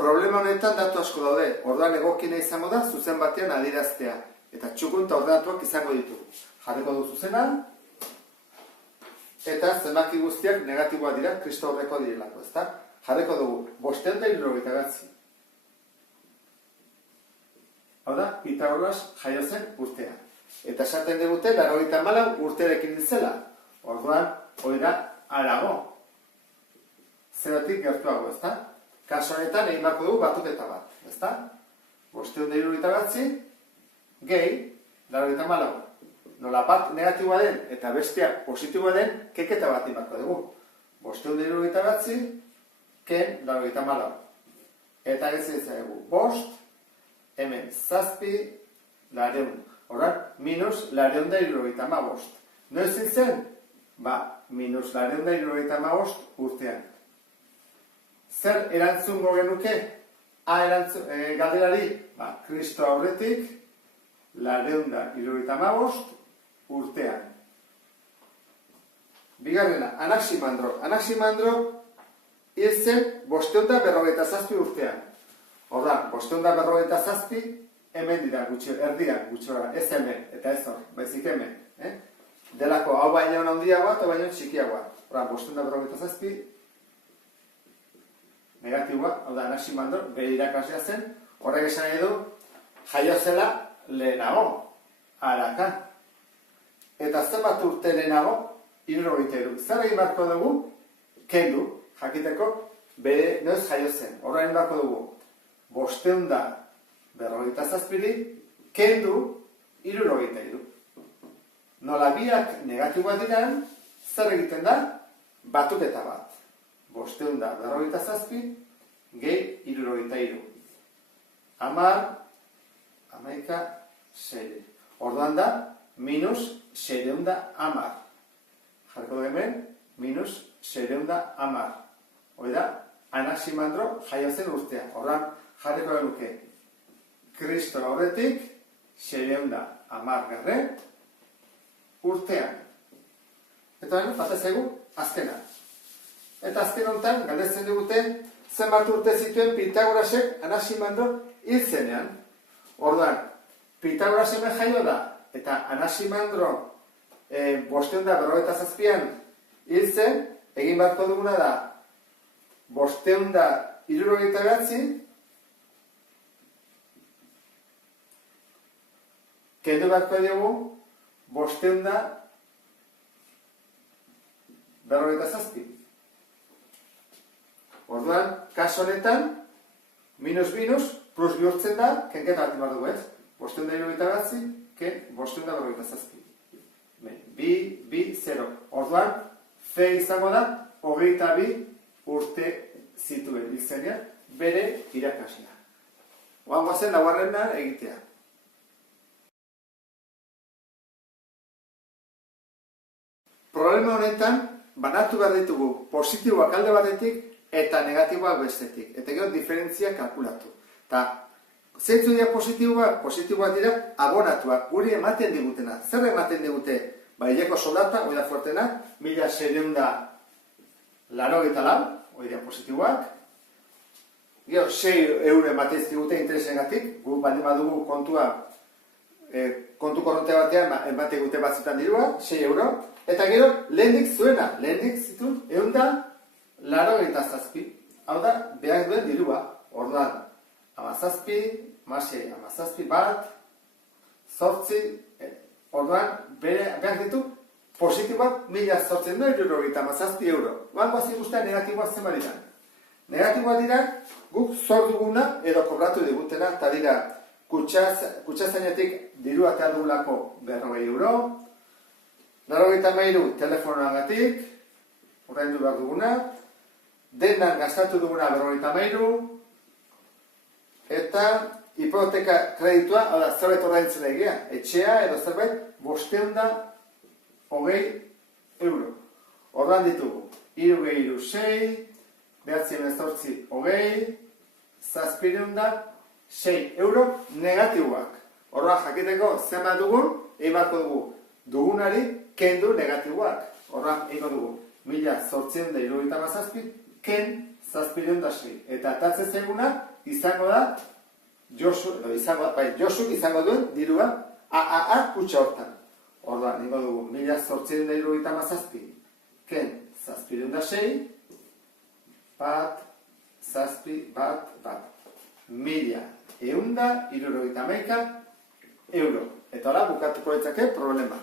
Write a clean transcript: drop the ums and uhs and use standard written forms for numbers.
Problema honetan datu asko daude, orduan egokiena izango da zuzen batean adieraztea, eta txukunta ordenatuak izango ditugu. Jarriko du zuzena, eta zenbaki guztiak negatiboa dira, kristo aurreko direlako, ezta? Jarriko dugu, 579. Hau da, Pitagoras jaio zen urtea. Eta esaten digute, 94 urterekin dizela. Orduan, hori da, harago. Zerotik gertuago, ezta? Kaso honetan egin bako dugu batuketa bat, ezta? 579 gehi 94. Nola bat negatiboa den eta bestea positiboa den, keketa bat egin bako dugu. 579 ken 94. Eta ez ezagugu, 5, hemen 7, 200. Horan, minus 275. Noiz zen? Minus 275 urtean. Zer erantzungo genuke? Galderari? Kristo aurretik 275 urtean. Bigarrena, Anaximandro. Anaximandro hil zen 557 urtean. Ordan, 557 hemen dira erdian gutxora, ez hemen, eta ez hor, baizik hemen. Delako hau baino handiagoa eta baino txikiagoa. Ordan, 557 negatiboa, hau da, Anaximandro, bere irakaslea zen, horrek esan nahi du, jaio zela lehenago, haraka. Eta zenbat urte lehenago, 73. Zer egin beharko dugu, kendu, jakiteko, bere noiz jaio zen. Horra egin beharko dugu, 557, kendu, 73. Nola biak negatiboa diran, zer egiten da, batuketa bat. 557 gehi 73. 6. Orduan da, minus 610. Jarko du hemen, minus 610. Hoi da, Anaximandro jaio zen urtea. Orduan, jarriko genuke, Kristo aurretik 610 urtean. Eta baina, falta zaigu, azkena. Eta azken honetan, galdetzen digute, zenbat urte zituen Pitagorasek Anaximandro hil zenean. Orduan, Pitagoras hemen jaio da, eta Anaximandro 557an hil zen, egin beharko duguna da 579 kendu beharko dugu 557. Orduan, kaso honetan, minus, plus bihurtzen da, kenketa bat behar dugu, ez? 579, ken 557. Bi, 0. Orduan, fe izango da, 22 urte zituen izenean, bere irakaslea. Oango zen, laugarrena egitea. Problema honetan, banatu behar ditugu positiboak alde batetik, eta negatiboak bestetik. Eta gero diferentzia kalkulatu. Eta, zeintzu dira positiboak? Positiboak dira abonatuak, guri ematen digutena. Zer ematen digute? Hileko soldata, hori da fuertena, 1684, hori da positiboak. Gero, 6 euro ematen digute interesengatik, gu baldin badugu kontua, kontu korronte batean ematen digute batzutan dirua, 6 euro. Eta gero, lehendik zuena, lehendik zituen, 187. Hau da, behar duen dirua. Orduan, 17, masei, 17 bat, 8, orduan, behar ditu, positiboak 1817 euro. Oan guazi guztia negatiboak zen baritan. Negatiboak dira, guk zor duguna edo kobratu digutena, eta dira, kutsazainetik dirua eta dugulako 40 euro, 93 telefonoagatik, ordaindu behar duguna, denan gastatu duguna 53, eta hipoteka kreditua, hau da, zerbait ordaintzen egia, etxea edo zerbait 520 euro. Ordan ditugu, 3 gehi 6, 918 hogei, 706 euro negatiboak. Orduan jakiteko zenbat dugun, egin beharko dugu dugunari kendu negatiboak. Orduan egin dugu 1877 ken 6 eta atatze zeguna izango da Josu, Josuk izango duen dirua AAA kutxa hortan. Orduan, ningo dugu, 1877 ken 606 bat 1.171 euro. Eta ora bukatuko ditzake problema.